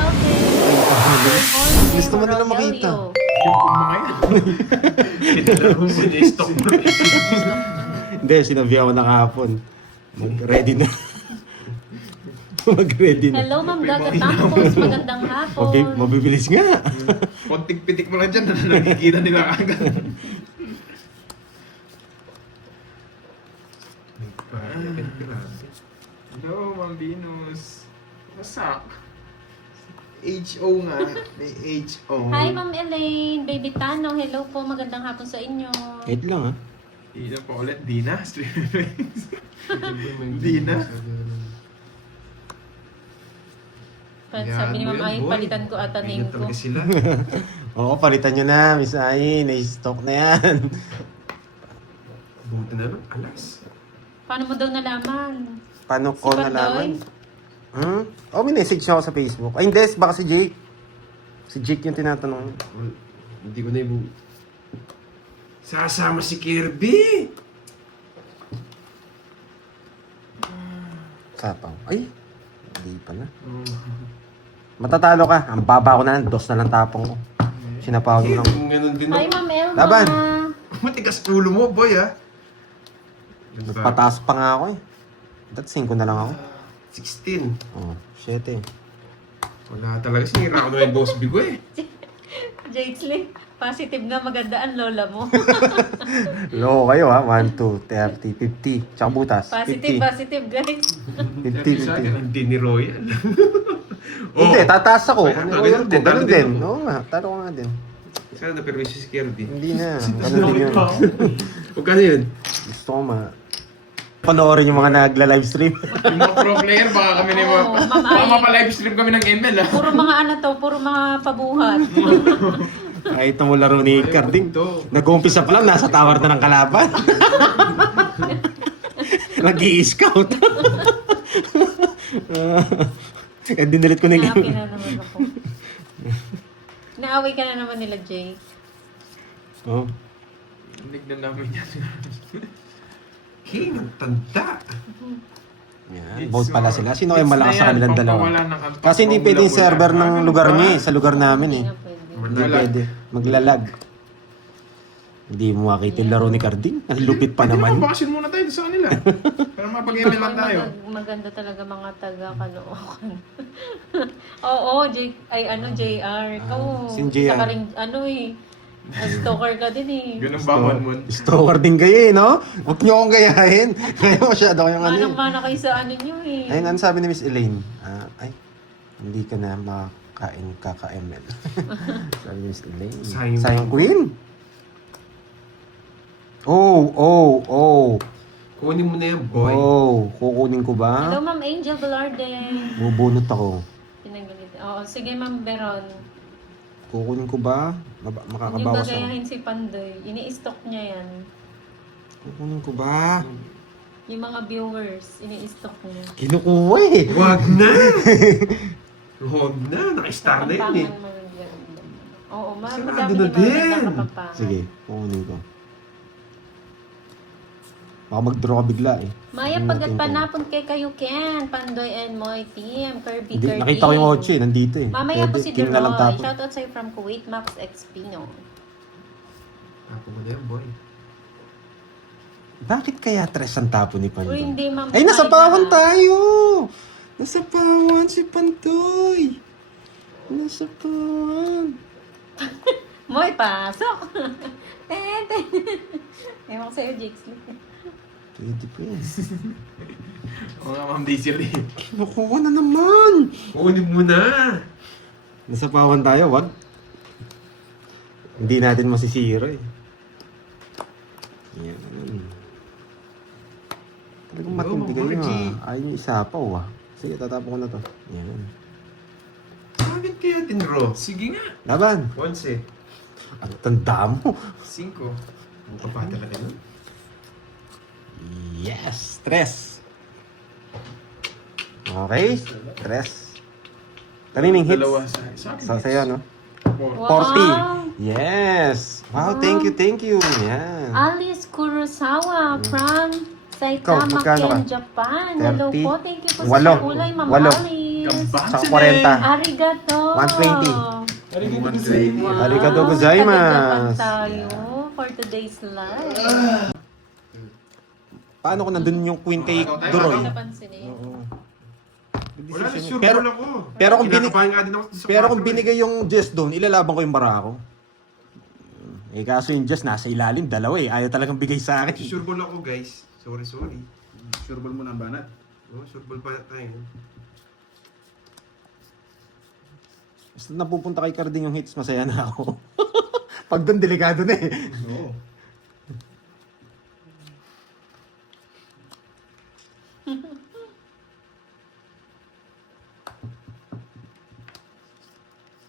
Alcalde. Gusto mo nila makita. Yung mga yan. Pinalaro mo niya, stock mo. Hindi, sinabi ako na kahapon. Mag-ready na. Mag-ready na. Hello, Ma'am Gaga Tampos. Magandang hapon. Okay, mabibilis nga. Konting pitik mo lang dyan, nakikita nila agad. Hello, Ma'am Venus. Wasak. HO nga. May HO. Hi, Ma'am Elaine. Baby Tanong. Hello po. Magandang hapon sa inyo. Wait lang, ha? Ilan pa ulit? Dina? Dina? Sabi ni Ma'am Ay, palitan ko ata name ko. Talaga sila. Oo, palitan nyo na, Miss Ai. Na-stock na yan. Buti na lang, alas. Paano mo daw nalaman? Paano Si ko Pandoy? nalaman? Oh, may message niya ako sa Facebook. Ay, hindi. Baka si Jake. Si Jake yung tinatanong. Hindi ko na ibu... Sasama si Kirby! Sapaw. Ay, hindi pala. Matatalo ka. Ang baba ko na. 2 na lang tapong ko. Sinapaw mo lang. Ganun din Hi, ako. Ma'am Elma. Laban. Matigas ulo mo, boy, ha? Nagpataas pa nga ako eh. That's 5 na lang ako. 16. Oh, 7. Wala talaga. Sinira ko na yung boss bigo, eh. Jakesley, positive na maganda ang lola mo. Loko kayo ha. 1, 2, 30, 50. Tsaka butas. Positive, 50. positive, guys. 30 sa akin, 50. hindi ni Royal. Hindi, tataas ako. Ay, Ganun din. talo Ganun din din. ako. Oo nga, talo ko nga din. Sana na-permission si Kirby. Hindi na. Ganun din yun. Huwag ka yun. Gusto ko panoorin yung mga nagla-livestream. Yung mga pro player, baka kami na yung Oo, Ma'am baka Ay. mapa-livestream kami ng ML, ha? Puro mga ano to, puro mga pabuhat. Ay, ito mo laro ni Carding. Nag-uumpisa pa lang, nasa tower na ng kalaban. Nag-i-scout. Eh, dinilit ko na yung Happy na naman ako. Naaway ka na naman nila, Jay. Oh. Hindi na namin yan. King, ang tanda. Yan, vote pala sila. Sino kayo malakas sa kanilang dalawa? Pampawala ng Kasi hindi pwede yung server ng lugar niya eh. Sa lugar namin eh. Hindi na pwede. Hindi pwede. Maglalag. Hindi mo makita yung laro ni Carding. Ang lupit pa naman. Bakasyon muna tayo sa kanila. Para mapag-ML lang tayo. Maganda talaga mga taga-Caloocan. Oo, JR. Ikaw, Sin isa JR. ka rin, stalker ka din eh. Ganun ba, Monmon? Stalker din kayo eh, no? Huwag niyo akong gayahin. Kayo masyado kayong ano eh. Manang-mana kayo sa ano nyo eh. Ayun, ano sabi ni Miss Elaine? Hindi ka na makakain kaka-ML. Sabi ni Miss Elaine. Sayang Queen. Oh. Kunin mo na yan, boy. Oh, kukunin ko ba? Hello, Ma'am Angel Velarde. Bubunot ako. Tinanggalit. Oo, sige, Ma'am Beron. Kukunin ko ba? Yung Makakabawas ako. gagayahin si Pandoy, ini-stock niya yan. Kukunin ko ba? Yung mga viewers, ini-stock niya. Kinukuha eh. Wag na! Wag na, naka-star na yun eh. Oo, Sarado madami na din din. mga kapampangan. Sige, kukunin ko. Baka mag-draw ka bigla eh. Maya, Tingnan pagkat natin to. panapon kay kayo, Ken, Pandoy and Moy Team, Kirby, Hindi, Kirby. nakita ko yung Ocho eh, nandito eh. Mamaya po Pwede, si king na lang Deroy. tapon. Shoutout sa'yo from Kuwait, Max X Pino. Tapo mo na yan, boy. Bakit kaya tres ang tapon ni Uy, Pantoy? hindi, Ma'am. Ay, nasa Ay, pawan na. tayo! Nasa pawan si Pantoy! Nasa pawan! Moy, pasok! Tete! Ewan ko sa'yo, Jixley. Pwede pa yan. Oo nga, Ma'am Diesel eh. Kinukuha na naman! Kunin mo na! Nasa pawan tayo, wag. Hindi natin masisira eh. Yan. Talagang matindi kayo Margie. Ayaw nyo isapaw ah. Sige, tatapon ko na to. Yan. Bakit kaya tinro? Sige nga. Laban! Once eh. Ang tanda mo. 5. Ang pa talaga yun. Yes! Tres! Okay, tres. Kaninong hits? Dalawa sa Sa sa'yo, no? Wow! 40. Yes! Wow, thank you. Yan. Alice Kurosawa from Ikaw, Saitama, magkano ka? Ken, Japan. Hello 30. po. Thank you po Walo. sa kulay, Ma'am Walo. Alice. Sa 40. Arigato! 120. Wow, Arigato gozaimasu. tagagapan tayo for today's live. Paano kung nandun yung Queen kay Hindi Duroy? ko napansin eh. Oo. Wala na, sure Pero, ball ako. pero kung Kinakabahan nga din ako sa pero kung 4 eh. binigay yung Jess doon, ilalaban ko yung Barako. Eh kaso yung Jess nasa ilalim, dalawa eh. Ayaw talagang bigay sa akin. Sure ball ako guys. Sorry. Sure ball mo na ang banat. Oh, sure ball pa tayo. Basta napupunta kay Carding yung hits, masaya na ako. Pag doon, delikado na eh. Oo.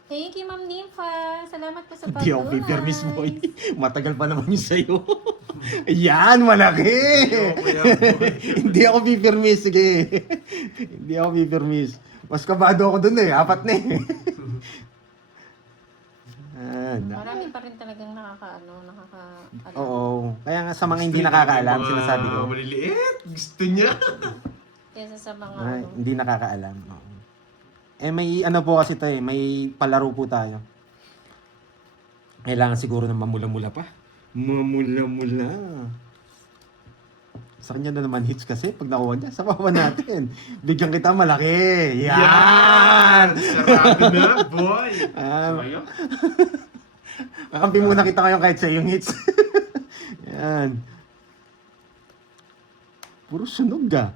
Thank you, Ma'am Nympha. Salamat po sa Hindi ako pag-like. pipermis boy. Matagal pa naman yung sa'yo. Yan, malaki! Hindi ako pipermis, sige. Hindi ako pipermis. Mas kabado ako dun eh, 4 na eh. Marami pa rin talagang nakaka-alam. Oo. Kaya nga sa mga hindi nakakaalam, sinasabi ko. Maliliit. Gusto niya. Kesa sa mga Ay, hindi nakakaalam. Oo. Eh may ano po kasi tayo, may palaro po tayo. Kailangan siguro ng mamula-mula pa. Mamula-mula. Sa kanya na naman hits kasi pag nakuha niya, sabawan natin. Bigyan kita malaki. Yan! Sarado na, boy. Sayang. Kakampi muna kita ngayon kahit sa yung hits. Yan. Puro sunog ka.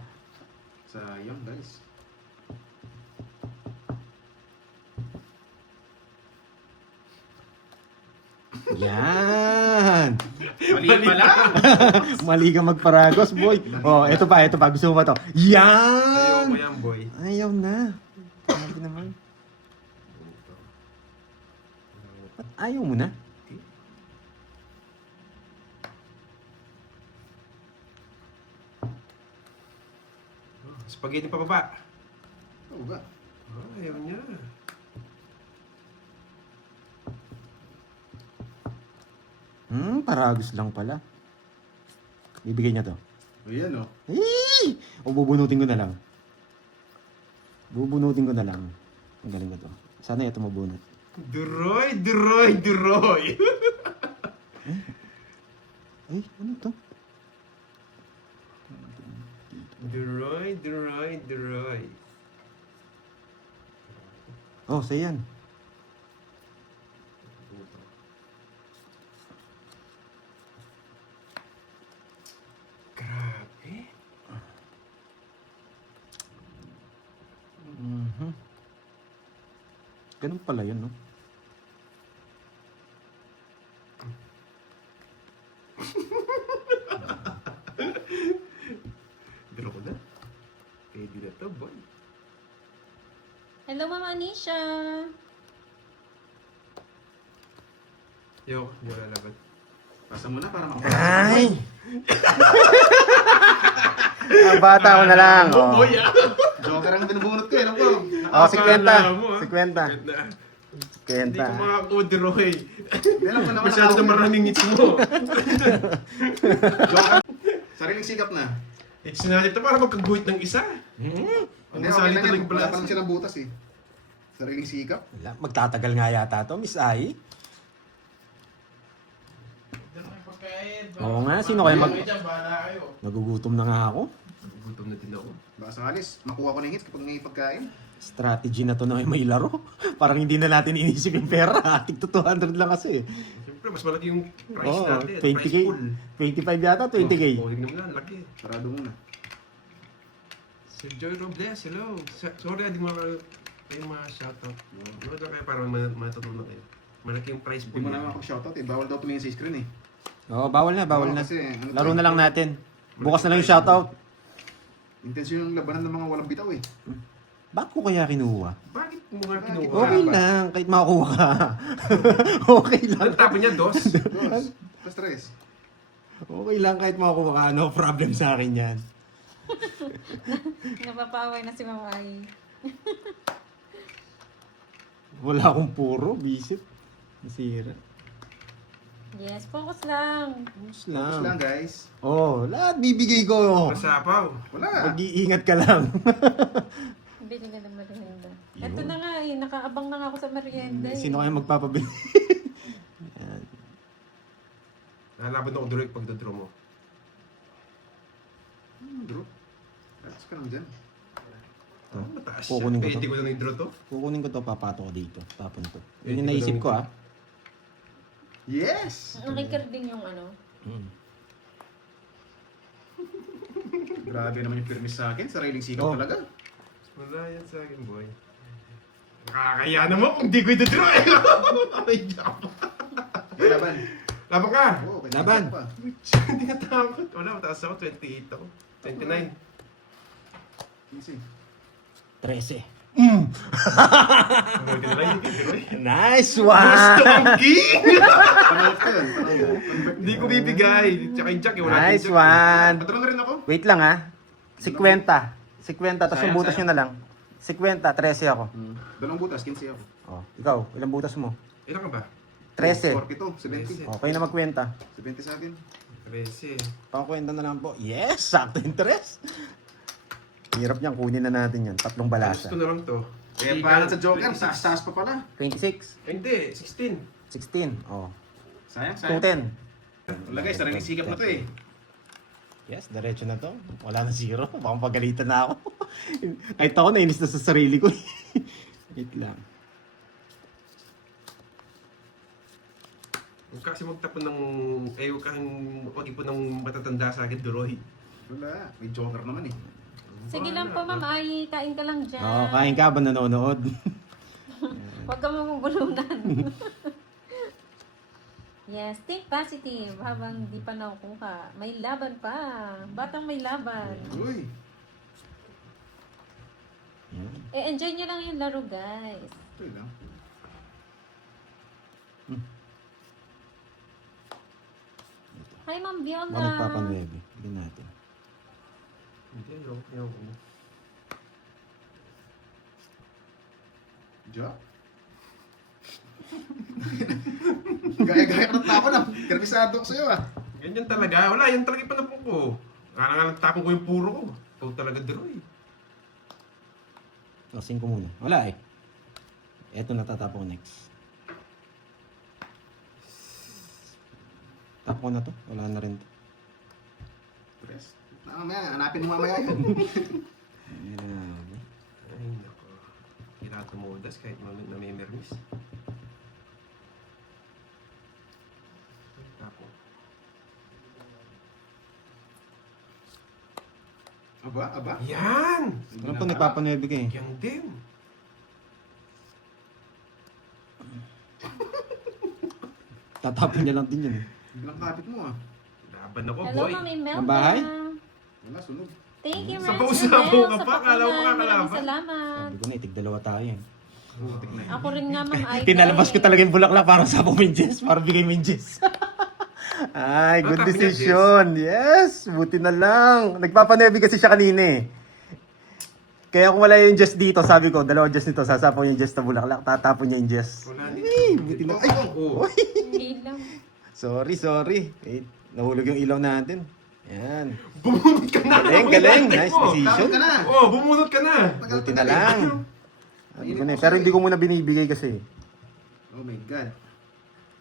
Sayang, guys. Yan! Mali pala. Mali ka magparagos, boy. Oh, ito pa. Gusto mo ba to? Ayaw Yan! mo yan, boy. Ayaw na. Grabe naman. Ba't ayaw mo na? Spaghetti pa baba. Oo ba? Ayaw niya. Paragos lang pala. Bibigay niya to. Ayan o. O bubunutin ko na lang. Ang galing ko to. Sana ito mabunot. Duroy. Ay, ano to? Duroy. Oh, sa yan. Grabe. Ganun pala yun, no? Duro ko na. Pwede na to, boy. Hello, Mama Anisha. Yo, wala laban. Pasa mo na para Ay! Bata ko na lang. Oh, Joker ang binubunot ko eh. Alam ko. oh 50. mo, 50. Hindi ko 50. makakudiroy. Hindi alam ko na Masyado na maraming hits mo. Joker. Sariling sikap na. Hits na ito para magkaguhit ng isa. Hindi, Ang okay salita lang yan. ng Wala pa lang balas. siya ng butas eh. Sariling sikap. Wala, magtatagal nga yata to, Miss Ai. Oo nga, sino kaya Nagugutom na nga ako. Gutom na din ako. Baka sangalis, makuha ko na yung hits kapag ngay pagkain. Strategy na to na may laro. Parang hindi na natin inisip yung pera. Tig to 200 lang kasi. Siyempre, mas malaki yung price Oo, natin. 20K. Price pool. 25 yata, 20K. Oh, tignan mo na, laki. Sarado muna. Sir Joy Robles, hello. Sorry, hindi mo kayong mga shoutout. Ano daw kayo para matutunan kayo? Malaki yung price Hindi pool. mo naman ako shoutout eh. Bawal daw tumingin sa screen eh. Oo, bawal na. Kasi, ano Laro to, na lang natin. Bukas na lang yung shoutout. Intensyon yung labanan ng mga walang bitaw eh. Bakit ko kaya kinuha? Bakit mo nga kinuha? Okay lang, kahit makukuha ka. Okay lang. Ang tapon niya, dos. Dos. Plus tres. Okay lang kahit makukuha ka. No problem sa akin yan. Napapaway na si Mama Ai. Wala akong puro, visit. Nasira. Yes, focus lang. Focus Focus lang lang. guys. Oh, lahat bibigay ko. Masapaw. Wala. Mag-iingat ka lang. Bili na ng merienda. Yun. Ito na nga eh, nakaabang na nga ako sa merienda eh. Sino kaya magpapabili? Yan. Nalaban ako direct pag draw mo. Bro. Relax ka lang dyan. Mataas siya. Kukunin ko to. Pwede ko na i-draw to. Kukunin ko to, papato ko dito. Tapon to. Eh, Yun yung di ko naisip lang ko ito. ah. Yes! Nakikir din yung ano. Hmm. Grabe naman yung permis sa akin. Sariling sikap Oh. talaga. Wala yan sa akin, boy. Nakakaya naman kung di ko i-draw eh. Ay, job. Laban. Laban ka! Oo, may Laban. pa. Hindi natakot. Wala, mataas ako. 28 ako. 29. Easy. 13. Ano ka na lang, hindi ko Nice Gusto one! ang king! Panalo ka yun. Panalo. Hindi ko bibigay. Tsaka yung jack, eh, wala Nice yung jack, eh. one! Patron na rin ako. Wait lang ah. 50. 50, tapos Sayang, yung butas sayang. nyo na lang. 50, 13 ako. Dalawang butas, 15 ako. Oh, ikaw, ilang butas mo? Ilan ka ba? 13. 42, 70. Okay na magkwenta. 70 sa akin. 13. Pakwenta na lang po. Yes! Sakto interest! Hirap niyan, kunin na natin yan. Tatlong balasa. Gusto na lang to. Kaya pangalan sa Joker, taas pa pala. 26. Hindi, 16. 16. Oh. Sayang, sayang. 210. Wala guys, sariling sikap na to eh. Yes, diretso na to. Wala na zero. Baka pagalitan na ako. Kahit ako nainis na sa sarili ko. Wait lang. Huwag kasi magtapon ng... huwag kang mag-ipon ng matatanda sa akin, Duroy. Wala, may Joker naman eh. Sige lang po ma'am, ay kain ka lang dyan. Oo, kain ka ba nanonood? Huwag ka mamubulunan. Yes, think positive habang di pa nakukuha. May laban pa. Batang may laban. Uy, Yan. Enjoy nyo lang yung laro guys. ito lang. Hi Ma'am Baka Viola. magpapanuebe. Hindi natin. Hindi, ayoko. Jo? Gaya-gaya ka ng tapo na. Kermisado ko sa'yo ah. Ganyan talaga. Wala, yan talaga yung panapong ko. Kaya nga lang tapon ko yung puro ko. Ikaw talaga, Duroy. O, 5 muna. Wala eh. Eto natatapo ko next. Tapo ko na to. Wala na rin to. Tres. Mamaya, hanapin mo mamaya yun. Grabe. Ay, nako. Kailangan tumudas kahit namimirmis. Tapon. Aba. Yan! Ano pa nagpapanuebe ka eh? Yan din. Tatapon niya lang din yun eh. Bilang kapit mo ah. Laban ako, Hello boy. Ma'am Imelda. Ang bahay? Wala, sunog. Thank you, Sa Ma'am pausapo Janelle, ka sa pa, akala mo pakunan. kakalaban. Maraming salamat. Sabi ko na, itig-dalawa tayo eh. Putik na yun. Ako rin nga Ma'am Aika. Tinalabas ko talaga yung bulaklak para sa minjes, para bigay minjes. Ay, good Ang sabi niya, decision. Yes, buti na lang. Nagpapanebi kasi siya kanina eh. Kaya kung wala yung Jess dito, sabi ko, dalawa Jess nito, sasapon yung Jess na bulaklak, tatapon niya yung Jess. Wala Ay, buti na. Ay, Oo. Hindi lang. sorry. Wait, nahulog yung ilaw natin. Yan. Bumunot ka na! Galing. Ang Nice mo. decision. Tapos ka na. Oo, bumunot ka na! Buti na lang. Sabi ko na eh, pero hindi ko muna binibigay kasi. Oh my God.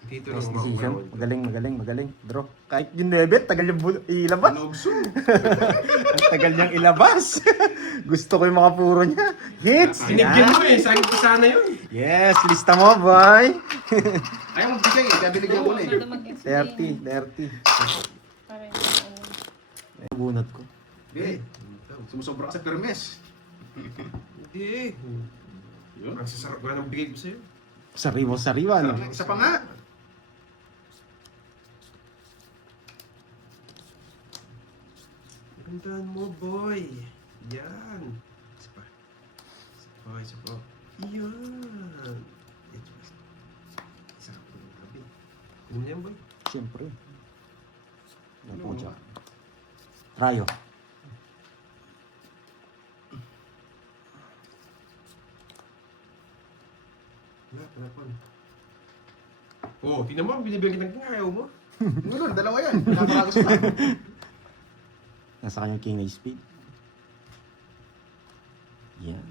Dito lang Nice ako decision. makukuha. Magaling. Bro, kahit yung 9, tagal yung ilabas. Nogso. Ang tagal niyang ilabas. Gusto ko yung mga puro niya. Hits! Binigyan Yan. mo eh, sabi ko sana yun. Yes, lista mo, boy. Ayaw mo bigay eh, kaya binigyan ko na eh. Ganda mag-explain. 30. Para yung ano. Bunot ko. Hindi. Sumusobra ka sa permis. Hindi. Yun. Ang sasarap nga ng bigay ko sa'yo. Sariwa, no? Isa pa nga. Gandaan mo, boy. Yan. Isa pa. Isa pa. Yan. Isa pa ng tabi. Ano yan, boy? Siyempre. Yan po dyan. Rayo. Wala pa. Oh, tingnan mo, binibigyan kitang king, ayaw mo. Ano, dalawa yan. Nakaragos na. Nasa kanyang king speed. Yan.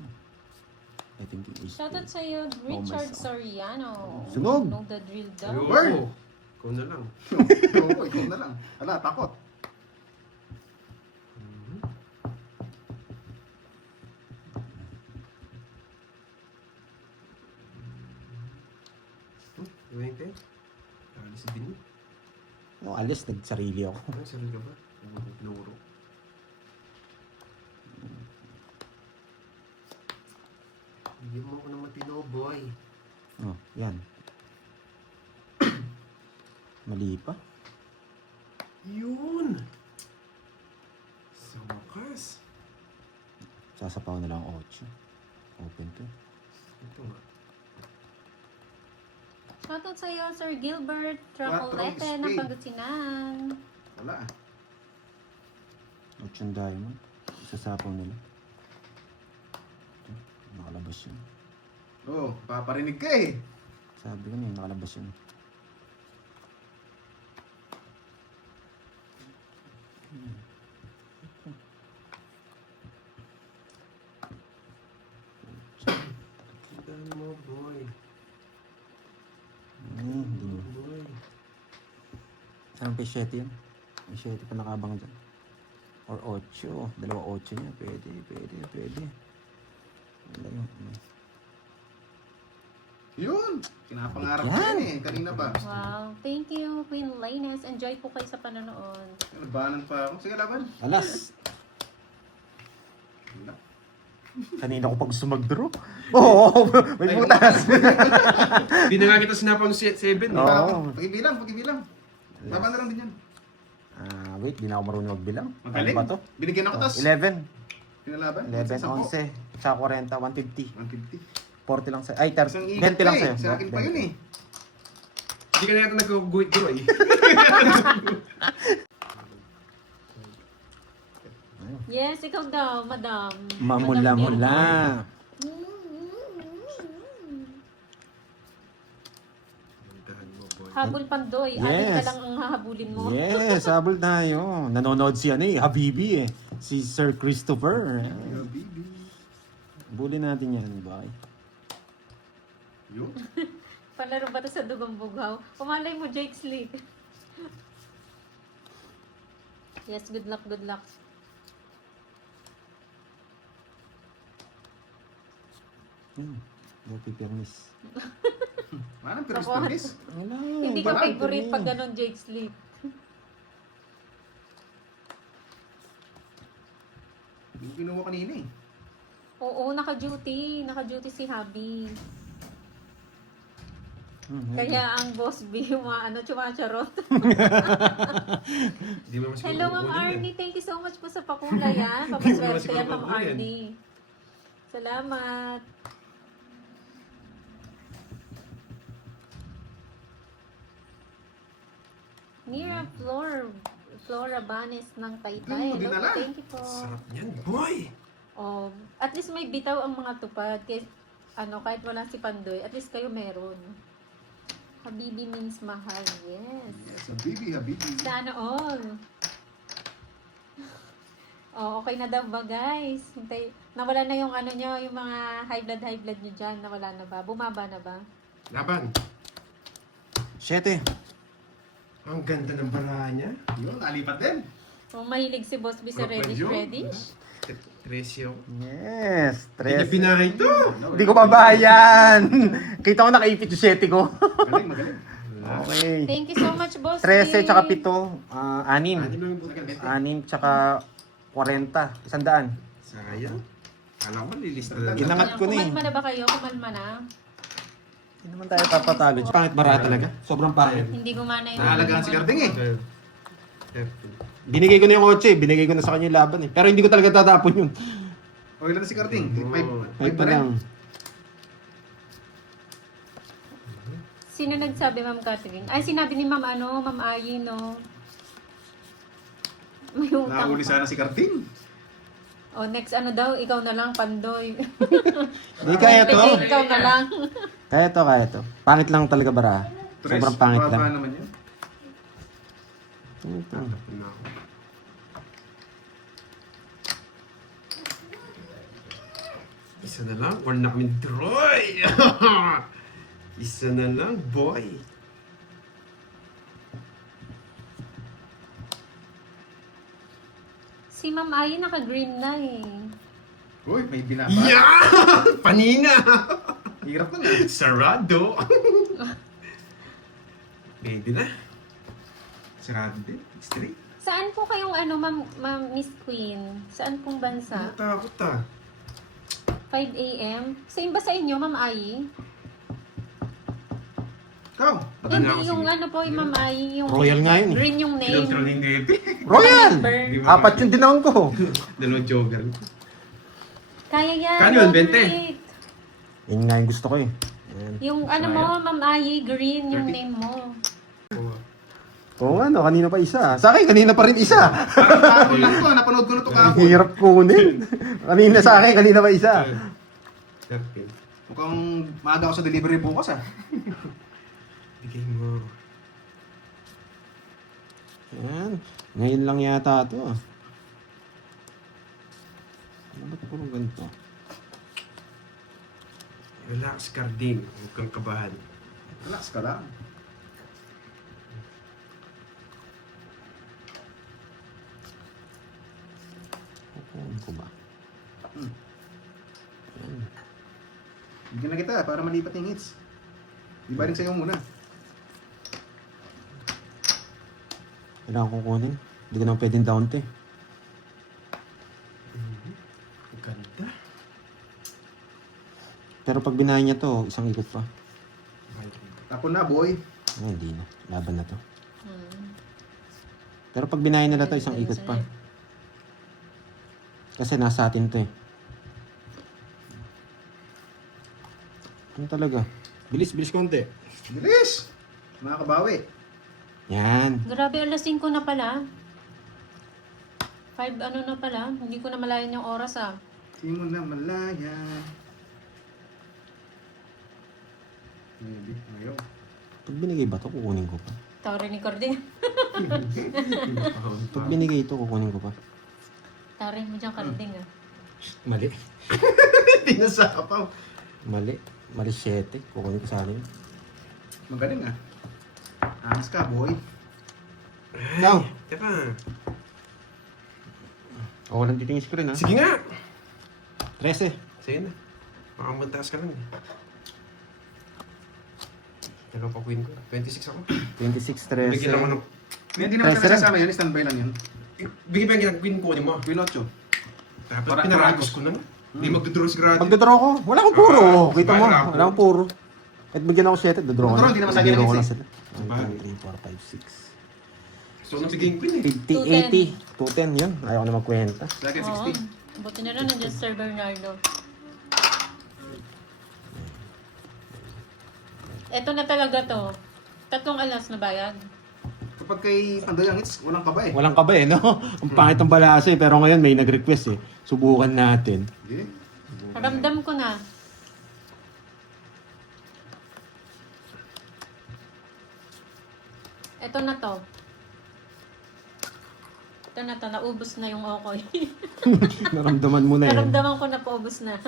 thinking is Shoutout sa'yo, Richard myself. Soriano. Sunog! Know the drill daw. Ayoko. Word. Ikaw na lang. Oo, ikaw na lang. Hala, takot. Gawin kayo. Alis si Bini. No, alis, nagsarili ako. Ano, sarili ka ba? Pinuro. Bigyan mo ako ng matino, boy. Oh, yan. Mali pa. Yun! Sa wakas. Sasapaw na lang 8. Open to. Ito nga. Shoutout sa'yo, Sir Gilbert Quattro Tracolete ng spade. Pangasinan. Wala. 8 diamond. Sasapaw nila. Ito, nakalabas yun. Oo, paparinig ka eh. Sabi ko na yun, nakalabas yun. Tignan mo, boy. Hindi mo. Boy. Anong pa 7 yun? May 7 pa nakabang dyan. Or 8. Dalawa 8 niya. Pwede. Wala yun. Yun! Pinapangarap ko Yan. yan eh. Kanina pa. Wow. Thank you, Queen Lainez. Enjoy po kayo sa panonood. Labanan pa ako. Sige, laban. Alas! Wala. Kanina ko pag sumagdraw. Oo, may butas. Hindi na nga kita sinapang 7. Oo. Pagibilang. Laban na lang din yan. Wait, di na ako marunong magbilang. Magaling. Ano ba to? Binigyan ako tas. 11. Pinalaban. 11, 10. 11. Tsaka 40, 150. 150. 40 lang sa'yo. Ay, 30. Isang 20 ikot lang pa sa'yo. eh. Sa akin pa yun eh. Hindi ka na yata nag-guhit-guhit eh. Yes, ikaw daw, madam. Mamula-mula. Puntahan mo, boy. Habol Pandoy. Yes. Alin ka lang ang hahabulin mo. Yes, habol tayo. Nanonood si Habibi eh. Si Sir Christopher. Yo, baby. Bulin natin yan, boy. Yo. Palaro ba ito sa Dugang Bughaw? Pumalay mo, Jake Slick. Yes, good luck, good luck. Hindi pipirmis. Manang piris-piris. Wala. Hindi ka Parang favorite pag ganon, Jake Slick. Yung kinuha kanina eh. Oo, naka-duty. Naka-duty si Habi. Kaya ang boss B, chumacharot. Hindi mo mas Hello, Ma'am kukunin yan. Arnie. Thank you so much po sa pakulay, ha. Papaswerte yan, Ma'am Kukunin. Arnie. Salamat. Mira Flora Banes ng Taytay. Doon mo Hello, dinala. thank you po. Sarap niyan, boy! Oh, at least may bitaw ang mga tupad. Kahit wala si Pandoy, at least kayo meron. Habibi means mahal. Yes. Habibi. Sana all. Oh, okay na daw ba, guys? Nawala na yung nyo, yung mga high blood nyo dyan. Nawala na ba? Bumaba na ba? Laban. 7. Ang ganda ng baraha niya. Yun, nalipat din. Kung mahilig si Boss B sa Medyo. reddish. Tresyo. Yes. Hindi 13. pinahay to. Hindi ko mabayan. Kita ko nakaipit yung 7 ko. Magaling. Okay. Thank you so much, Boss 13 B. tsaka 7. 6. Ano lang yung 6 tsaka 40. 100. Sayang. Alam ko, lilista na lang. Ginangat ko na eh. Kumalma na ba kayo? Kumalma na? Hindi naman tayo papatalo. Pangit bara talaga. Sobrang pangit. Hindi gumana yung... Nahalagaan si Garding eh. Binigay ko na yung 8 eh. Binigay ko na sa kanya yung laban eh. Pero hindi ko talaga tatapon yun. Okay lang na si Garding. Oo. 5 pa lang. Sino nagsabi, Ma'am Catherine? Ay, sinabi ni Ma'am Ma'am Ayi, no? May utang Nahuli pa. sana si Garding. Oh, next daw, ikaw na lang, Pandoy. Hindi kaya to. Sige, ikaw na lang. Kaya to. Pangit lang talaga bara. Sobrang pangit Baba lang. naman yun. Ito. Isa na lang. Wala na kami ni Troy. Isa na lang, boy. Si Ma'am Ai naka-green na eh. Uy, may binaba. Yeah! Panina! Hirap na nga. Sarado! Pwede na. Sarado din. Straight. Saan po kayong Ma'am Miss Queen? Saan pong bansa? Natakot ah. 5 a.m.? Same ba sa inyo, Ma'am Ai? Ikaw. Pati na ako Hindi, yung sige. ano po, yung Ma'am Ai, yung Royal nga yun eh. green yung name. Kinontrolling Navy. Royal! Number. Apat yung dinawon ko. Dalawang jogger. Kaya yan. Kano yun, 20? Robert. Yun nga yung gusto ko eh. Ayan. Yung ano mo, Ma'am Ai, green yung name mo. Oo nga no, kanina pa isa. Sa akin, kanina pa rin isa. Parang kahapon lang to. Napanood ko na to Ang kahapon. hirap kunin. Kanina sa akin, kanina pa isa. Perfect. Mukhang maaga ako sa delivery bukas ah. Bigay mo. Ayan. Ngayon lang yata ito ah. Ano ba't puro ganito? Relax, Carding. Huwag kang kabahan. Relax ka lang. Kukunin ko ba? Bigyan na kita para malipat yung hits. Di ba rin sa'yo muna? Kailangan ko kunin. Hindi ko naman pwedeng down to eh. Ang ganda. Pero pag binahay niya to, isang ikot pa. Ako na boy. Ah, hindi na. Laban na to. Hmm. Pero pag binahay nila to, isang ikot pa. Kasi nasa atin to eh. Ano talaga? Bilis, bilis konti. Bilis! Makakabawi. Yan. Grabe, alas 5 na pala. 5 ano na pala. Hindi ko na malayan yung oras ah. Simon na malaya. Maybe. Ayaw. Pag binigay ba to, kukunin ko pa. Tawari ni Cording. Pag binigay ito, kukunin ko pa. Tawari mo dyan, Cording ah. Mali. Hindi nasapaw. Mali. Mali 7. Kukunin ko sana yun. Magaling ah. Angas ka boy. Now. Teka. Ako lang titingin screen ha. Sige nga. 13. Sa'yo na. Baka mantaas ka lang eh. Dalawa pa queen ko. 26 ako. 26, Bigyan naman 13. ng... Hindi naman Pressure. kasama yan. Standby lang yan. Bigyan pa yung queen ko mo. Pinotcho. Tapos Para- pinaragos ko na. Hindi magdodraw si Grady. Pagdadraw ko, wala akong puro. Ah, Kita mo, wala ako. wala akong puro. Kahit bigyan ako 7, dadraw ko Dadraw, na. hindi naman sa akin Dadraw ko yung lang six. sila. Sabagay. 1, 2, 3, 4, 5, 6. So, nabigyan yung queen eh. 50, 80. 210 yun. Ayaw ko na magkwenta. Lagi Oo. 60. Buti na lang nandiyan Sir Bernardo. Ito na talaga to. 3 alas na bayad. Kapag kay Pandoy ang hits, walang kaba eh. Walang kaba eh, no? Ang pangit ng balasa eh. Pero ngayon may nag-request eh. Subukan natin. Hindi. Ramdam ko na. Ito na to. Ito na to. Naubos na yung okoy. Naramdaman mo na yan. Naramdaman ko na paubos na.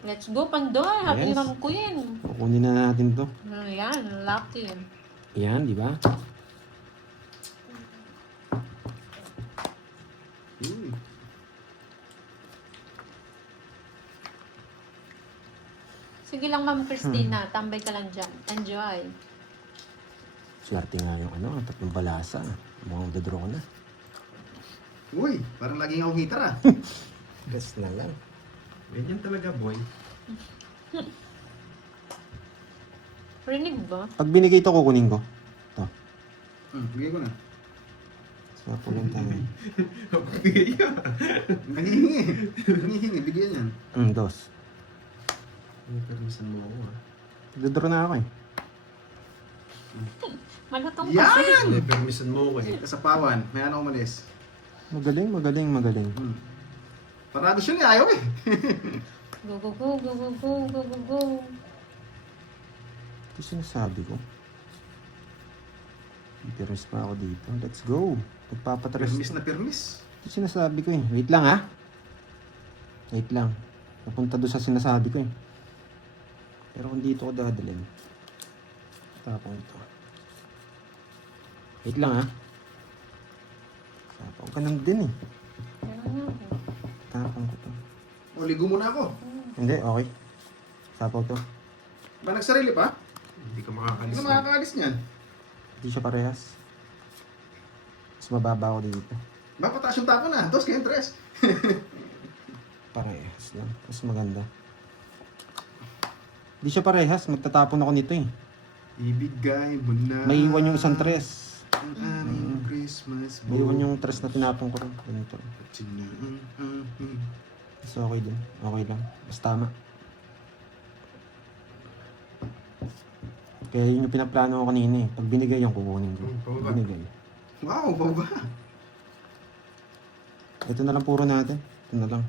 Let's go, Pandoy. Happy Yes. Ma'am Queen. Kukunin na natin to. Ayan, lucky. Yan, di ba? Uy. Sige lang, Ma'am Christina. Tambay ka lang dyan. Enjoy. Swerte nga yung ano, tatlong balasa. Mukhang dadraw ko na. Uy, parang laging akong hitar ah. Gas na lang. Ganyan talaga, boy. Rinig ba? Pag binigay ito, kukunin ko. Ito. Bigay ko na. So, pulang tayo. Nangihingi. Nangihingi, bigyan yan. Dos. May permisan mo ako ah. Dadraw na ako eh. Malutong Yan! kasi. May permisan mo ako eh. Kasapawan, may ano umalis. Magaling, magaling, magaling. Parabis yun eh, ayaw eh. Go, go, go, go, go, go, go, go, go. Ito sinasabi ko. Permis pa ako dito. Let's go. Nagpapatres. Permis na permis. Ito sinasabi ko eh. Wait lang ha. Wait lang. Napunta doon sa sinasabi ko eh. Pero kung dito ko dadalhin. Tapong ito. Wait lang ha. Tapong ka nang din eh. Ano nga? Tapong ko to. O, ligo muna ako. Hindi, okay. Sapaw to. Ba nagsarili pa? Hindi ka Hindi makakalis. ka makakaalis niyan. Hindi siya parehas. Mas mababa ako dito. Ba, pataas yung tapo na. 2 kayong 3. Parehas lang. Mas maganda. Hindi siya parehas. Magtatapon ako nito eh. Ibigay mo na. May iwan yung isang tres. Ang aming Christmas May iwan yung tres na tinapon ko rin. Ganito. So okay din. Okay lang. Basta tama. Kaya yun yung pinaplano ko kanina eh. Pag binigay yung kukunin ko. Pababa. Binigay. Wow, baba. Ito na lang puro natin. Ito na lang.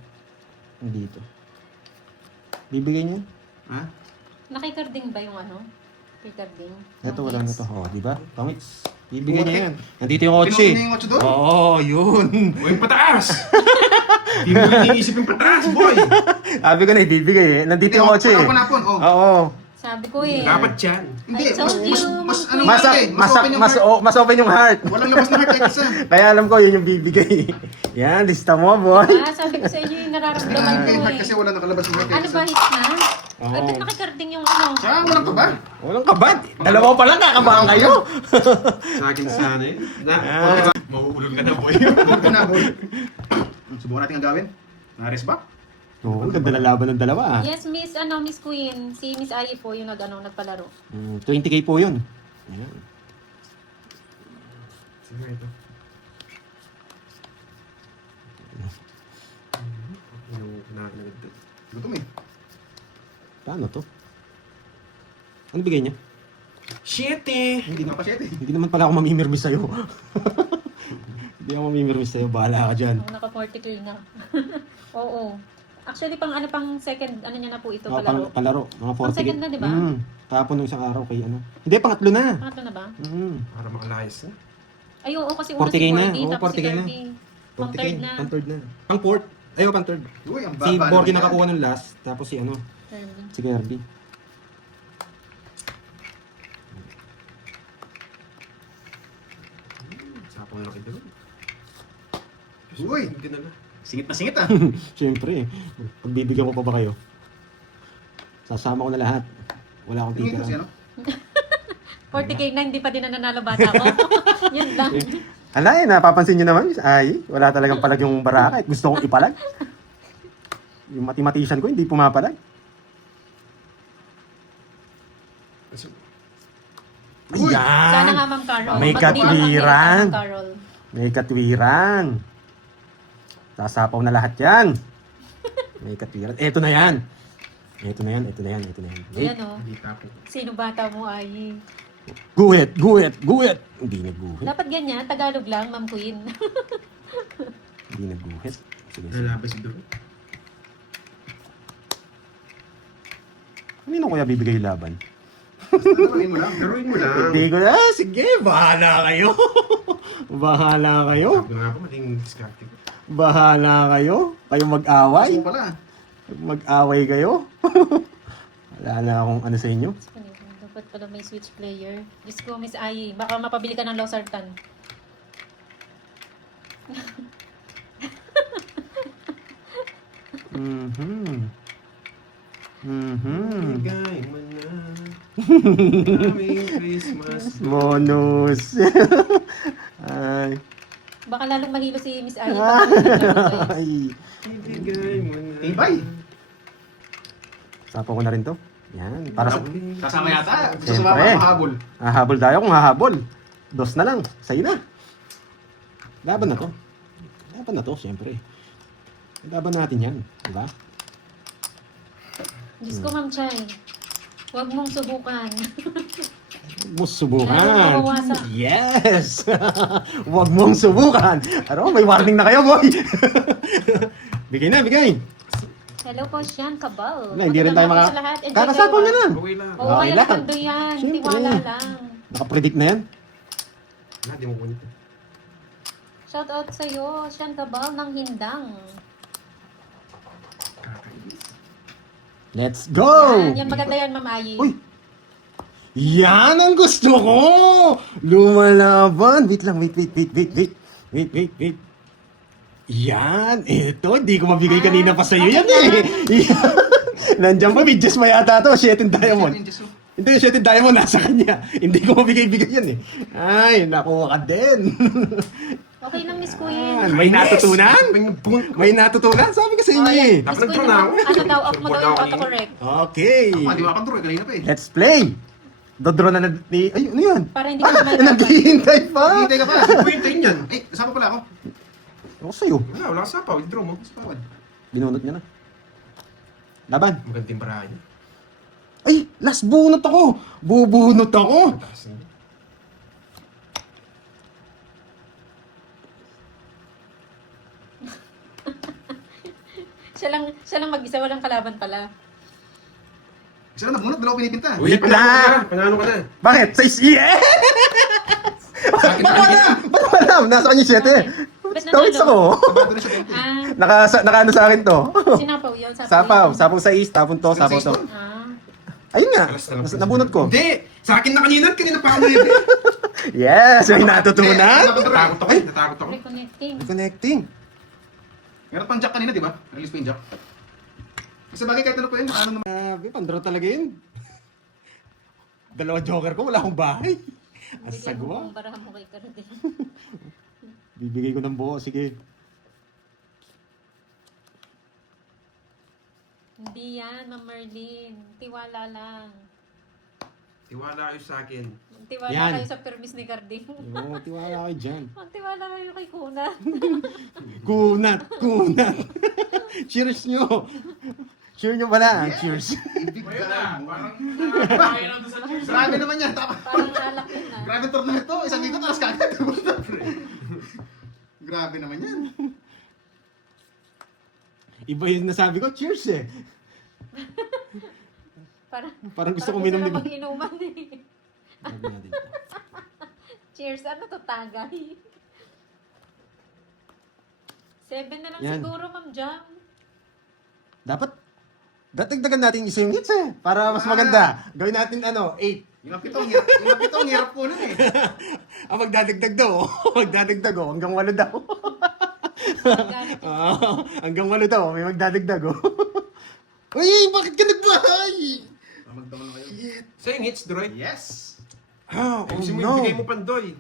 Dito. Bibigay niya? Ha? Nakikarding ba yung ano? Kikarding? Ito wala na to. Oh, di ba? Pangits. Bibigay niya yan. Nandito yung kotse. Pinutin niya yung 8 doon? Oo, yun. Uy, pataas! Hindi mo iniisip yung pataas, boy! Sabi ko na ibibigay eh. Nandito yung kotse eh. Panapon, oh. Oo. Sabi ko eh. Dapat yan. Hindi, I told you, mas ano Mas, yung mas, open yung mas, heart. mas open yung heart. Walang labas na heart kahit isa. Kaya alam ko yun yung bibigay. Yan, lista mo boy. Ah, sabi ko sa inyo yung nararamdaman Kaya ko heart kasi eh. wala nakalabas na heart kahit Ano isa. ba, hit na? Oo. Ay, ba't nakikarding yung ano? Ah, walang ka ba? Walang kabad. Dalawa pa lang kakabahan kayo. Sa akin sana eh. Mahuhulog ka na, boy. Ito na, boy. Subukan natin ang gawin. Nares ba? Oo, ganda na laban ng dalawa ah. Yes, Miss Queen. Si Miss Ayi po yung nagpalaro. 20k po yun. Ayan. Sige ito. Yung nakakalagat. Gutom eh. Paano to? Ano bigay niya? Shit eh! Hindi nga pa 7 eh. Hindi naman pala ako mamimirmis sa'yo. Hindi ako mamimirmis sa'yo. Bahala ka dyan. Ako naka 40k na. Oo. Actually, pang second, ano niya na po ito, Mga palaro. palaro. Mga 40k. Pang second na, di ba? Tapon nung isang araw kay ano. Hindi, pangatlo na. Pangatlo na ba? Para makalayas na. Ay, oo, kasi una 40K si na. 40, Oo, tapos si 40K na. Kirby. Pang third na. Pang third na. Pang fourth. Ayaw, pang third. Uy, ang Si baba. Borky naman nakakuha yan. nung last. Tapos si ano, Kirby. si Kirby. Sapang na kita doon. Uy. Hindi na na. Singit na singit ah. Siyempre, pagbibigyan ko pa ba kayo? Sasama ko na lahat. Wala akong Tingin ko si titira. ano? 40k na, hindi pa din nananalo bata ko. Yun lang. Ala eh, napapansin nyo naman, ay, wala talagang palag yung baraka. Eh. Gusto kong ipalag. Yung mathematician ko, hindi pumapalag. Uy! Sana nga, Ayan! Ma'am Carol. May Mag-DM ang katwiran. Ma'am Carol. May katwiran. Sasapaw na lahat yan. May katwiran. Eto na yan. Ito na yan, ito na yan, ito na yan. Ayan o. Hindi tapo. Sino bata mo ay? Guhit, guhit, guhit. Hindi nagguhit. Dapat ganyan, Tagalog lang, Ma'am Queen. Hindi nagguhit. Sige, sige. Nalabas doon. Kanino kaya bibigay yung laban? Taruin mo lang. Laruin mo lang. Hindi ko na. Sige, bahala kayo. Bahala kayo. Sabi nga ako, maling diskarte ko. Bahala kayo. Kayo mag-away. Gusto mo pala. Mag-away kayo. Wala na akong ano sa inyo. Dapat pala may Switch player. Diyos ko, Miss Ayi. Baka mapabili ka ng Losartan. Bigay mo na. Aming Christmas. Bonus. Ay. Baka lalong mahilo si Miss Ayi. Ay. Ibigay mo na. Tibay. Sapo ko na rin to. Yan. Para sa... Kasama yata. Gusto Siyempre. sumama mahabol. Hahabol tayo kung hahabol. Dos na lang. Sa'yo na. Laban na to. Laban na to, siyempre. Laban natin yan. Diba? Diyos ko, Ma'am Chay. Huwag mong subukan. Huwag mo subukan. Lalo mabawasan. Yes! Huwag mong subukan. Ano, may warning na kayo, boy. Bigay na, bigay. Hello po, Sian Cabal. Wala, hindi rin tayo Magandang hapon sa lahat. Enjoy Kakasapaw kayo, na lang. Okay lang. Oo, Okay kaya lang. lang yan. Siyempre. Tiwala lang. Nakapredict na yan. Hindi mo kunin. Shout out sa'yo, Sian Tabal ng Hindang. Kakainis. Let's go! Yan maganda yan, Ma'am Ayi. Uy! Yan ang gusto ko! Lumalaban! Wait lang, wait. Wait. Yan! Ito, hindi ko mabigay kanina pa sa'yo yan eh! Yan. Nandiyan pa, Midges pa yata to, Shetin Diamond. Hindi, Shetin Diamond nasa kanya. Hindi ko mabigay-bigay yan eh. Ay, nakuha ka din. Okay lang, Miss Queen. May natutunan? May May natutunan? Sabi ko sa inyo eh. Miss Dapat Queen, nagdraw na ako. ano daw, off mo daw yung Surport na ako autocorrect. Okay. Di ba control? Kanina pa eh. Let's play! Dodro na ni... Ay, ano yan? Para hindi ka Ah, mahirapan. naghihintay pa! Hintay ka pa. Puwintayin yan. Eh, sapa pala ako. Ako sa'yo. Wala ka pa. Withdraw mo. Sapawad. Binunot niya na. Laban. Magandang barahan niya. Ay, last bunot ako! Bubunot ako! Mataas na. Siya lang mag-isa, walang kalaban pala. Isa lang nabunot, dalawa pinipinta. Wait panalo lang. ka na. Panalo ka na. Bakit? Sa yes! Sa akin Ba't na alam? Ba't alam? Nasa kanya 7. Ba't Tawits nanalo? ako. Sabado na siya 20. Nakaano sa akin to. Sinapaw yun. Sapaw. Sapaw sa is. Tapon to. Sapaw to. Ayun nga. Nabunot ko. Hindi! Sa akin na kanina. Kanina pa ako nito. Yes! Yung natutunan. Natakot ako. Natakot ako. Reconnecting. Reconnecting. Meron pang jack kanina, di ba? Release pa yung jack. Sa bagay kahit ano po yun, ano naman. Grabe, pandro talaga yun. Dalawa joker ko, wala akong bahay. Asagwa. Kung barahan mo kay Karate. Bibigay ko ng buo, sige. Hindi yan, Ma'am Merlin. Tiwala lang. Tiwala kayo sa akin. Tiwala Yan. kayo sa permis ni Carding. Oo, tiwala kayo dyan. Tiwala kayo kay Kuna. Kunat! Cheers nyo! Cheers nyo pala, cheers. Big God. Parang nakakain ako sa cheers. Grabe naman yan. Tama. Parang alak yun ah. Grabe tournament to. Isang linggo tapos kagad. Grabe naman yan. Iba yung nasabi ko, cheers eh. Parang gusto ko minom ni ni... mag-inuman eh. Cheers, ano to tagay? 7 na lang Yan. siguro, Ma'am Jam. Dapat, datagdagan natin isang hits eh. Para mas maganda. Gawin natin 8. Yung pito, ang hirap po nun eh. Magdadagdag daw. Magdadagdag oh. Hanggang 8 daw. Hanggang 8 daw. May magdadagdag oh. Uy, bakit ka nagbahay? Magdaman na kayo. Sa yung hits, Droy. Yes! Oh, Ayusin mo no. yung bigay mo pandoy.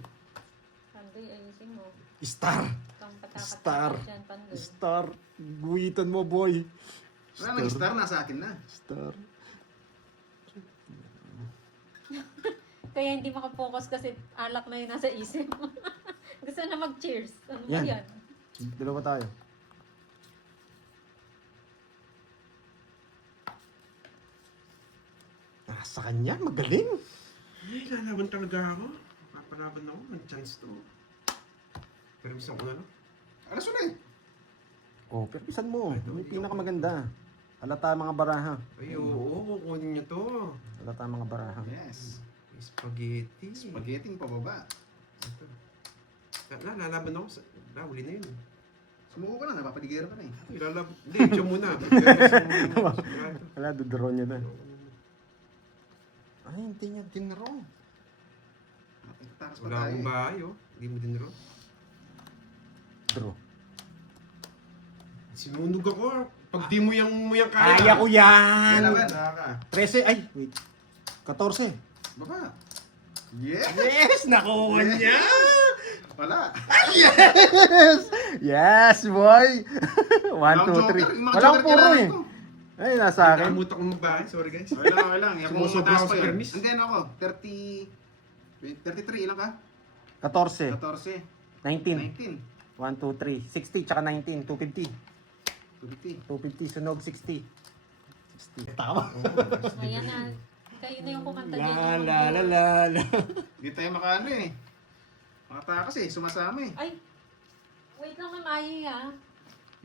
Pandoy, ayusin mo. Star. Itong patakatak Star. dyan, Pandoy. Star. Guwitan mo, boy. Wala nang star, nasa akin na. Star. Kaya hindi makapokus kasi alak na yun nasa isip. Gusto na mag-cheers. Ano ba Yan. yan? Dalawa tayo. Sa kanya, magaling. Ay, lalaban talaga ako. Papalaban ako. May chance to. Pero gusto ko na, no? Alas na eh. Oh, pero pisan mo. Ay, Yung hindi pinakamaganda. Halata mga baraha. Ay, oo. Kukunin niyo to. Halata mga baraha. Yes. Spaghetti. Spaghetti pababa. Ito. Lalaban ako. Huli na yun. Sumuko ka na, napapaligera ka na eh. Ay, lalaban. Hindi, siya muna. Wala, dudro niya na. Ay, hindi niya dinro. Takas pa Wala tayo akong eh. bahay, oh. Hindi mo din ro. Draw. Sinunog ako. Pag di mo yung kaya. Kaya ko yan! Kailangan. Wala ka. 13, ay, wait. 14. Baba. Yes! Yes! Nakuha niya! Wala. Yes! Yes, boy! 1, 2, 3. Wala akong puro eh. Ay, nasa akin. Nakamutak ko magbahay. Sorry, guys. Okay lang. Yung Sumusobra mataas ako pa sa yun. permis. Hindi, ano ako? 33, ilan ka? 14. 14. 19. 19. 1, 2, 3. 60, tsaka 19. 250. 250. 250, sunog 60. 60. Tama. Ayan na. Kayo na yung kumanta dyan. La la la la la. Hindi tayo makaano eh. Makatakas eh, sumasama eh. Ay! Wait lang, Ma'am Ayi ah.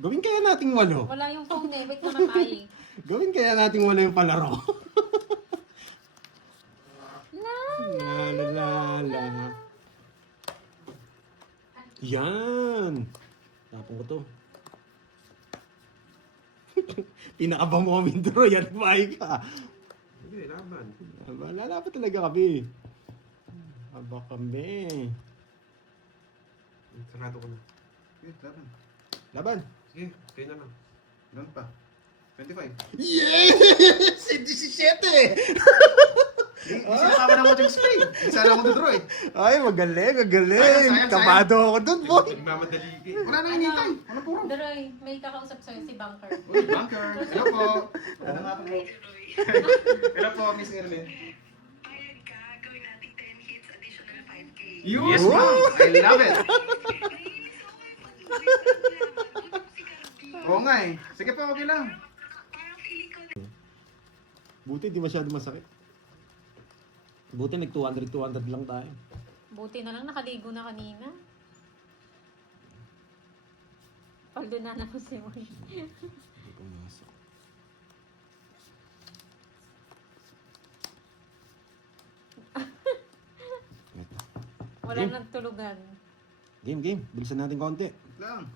Gawin kaya nating 8. Wala yung phone eh. Wait lang, Ma'am Ayi. Gawin kaya nating 8 yung palaro. La! La la la la. Yan. Tapon ko to. Pinakabang mo kami draw. Yan, kumain ka. Hindi, laban. Wala pa talaga kami. Aba kami. Sarado ko na. Okay, laban. Laban. Sige, kayo na lang. Ganun pa. 25. Yes! 17! Sinasama na mo yung spray. Isa lang ako draw eh. Ay, magaling, magaling. Sayang, sayang. Kabado ako dun, boy. Nagmamadali ka eh. Wala na hinintay. Ano puro? Daroy, may kakausap sa'yo si Bunker. Uy, bunker. Hello po. Ano nga po? Hello po, Miss Erlyn. Bayad ka, gawin natin 10 hits, additional 5K. Yun! Yes, ma'am. I love it. Naiinis ako kay Pag-uwi si Cardi. Oo nga eh. Sige po, okay lang. Parang feeling ko na Buti, di masyado masakit. Buti, nag 200 lang tayo. Buti na lang nakaligo na kanina. Paldo na naman si Moy. Hindi pumasok. Ito. Wala Game. nang tulugan. Game. Bilisan natin konti. Lang.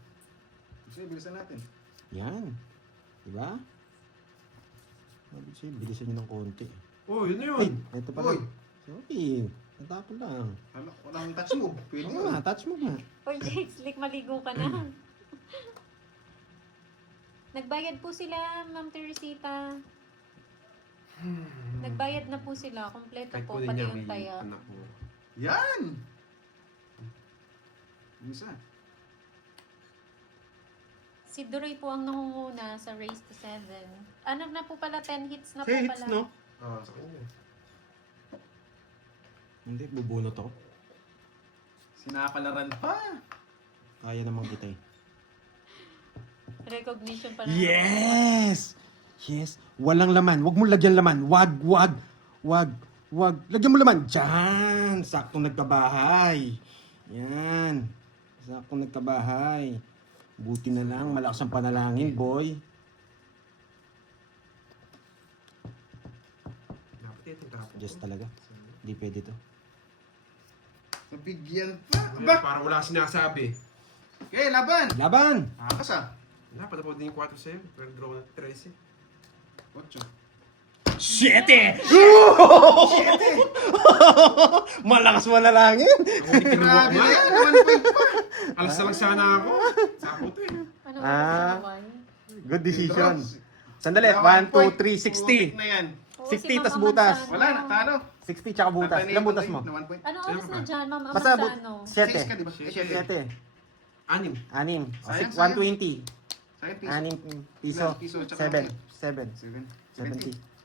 Sige, bilisan natin. Yan. Diba? Bilisan nyo ng konti. Oh, yun na Ay, yun. ito pala. Uy. Okay. Natapon lang. Hala, walang touch move. Pwede Oo yun. nga, touch mo nga. Oy, Jake, slick, maligo ka na. Nagbayad po sila, Ma'am Teresita. Nagbayad na po sila. Kompleto Kahit po, kunin pati niya, yung may taya. anak mo. Yan! Isa. Si Duroy po ang nangunguna sa race to 7. Ano na po pala, 10 hits na po Hey, pala. hits, no? Ah, sa kanya. Hindi, bubunot ako. Sinakalaran pa. Kaya naman kita eh. Recognition pa na. Yes! Yes. Walang laman. Huwag mo lagyan laman. Wag. Lagyan mo laman. Diyan. Saktong nagkabahay. Yan. Saktong nagkabahay. Buti na lang. Malakas ang panalangin, boy. Dapat ito tapos. Just talaga. Hindi pwede to. Nabigyan pa. Aba! Aba! Parang wala sinasabi. Okay, laban. Laban! Akas ah. Wala, patapos din yung 4 sa'yo. Pero draw na 13. 8. 7! Malakas manalangin. Ako hindi kinuha ko Grabe na nga. yan. 1 point pa. Alas na lang sana ako. Sapo to eh. Ano Ah. ang Good decision. Drops. Sandali. 1, 2, 3, 60. Na yan. 60 tas butas. Wala na, talo. 60 tsaka butas. Ilang butas mo? Na 1 point. Ano oras na dyan, Ma'am Basta Amansano? 6 ka, 7. di ba? 7. 7. 6. 6. Sayang, 120. Sayang piso. 6 piso. Piso, tsaka 7. 7. 7. 70. 70.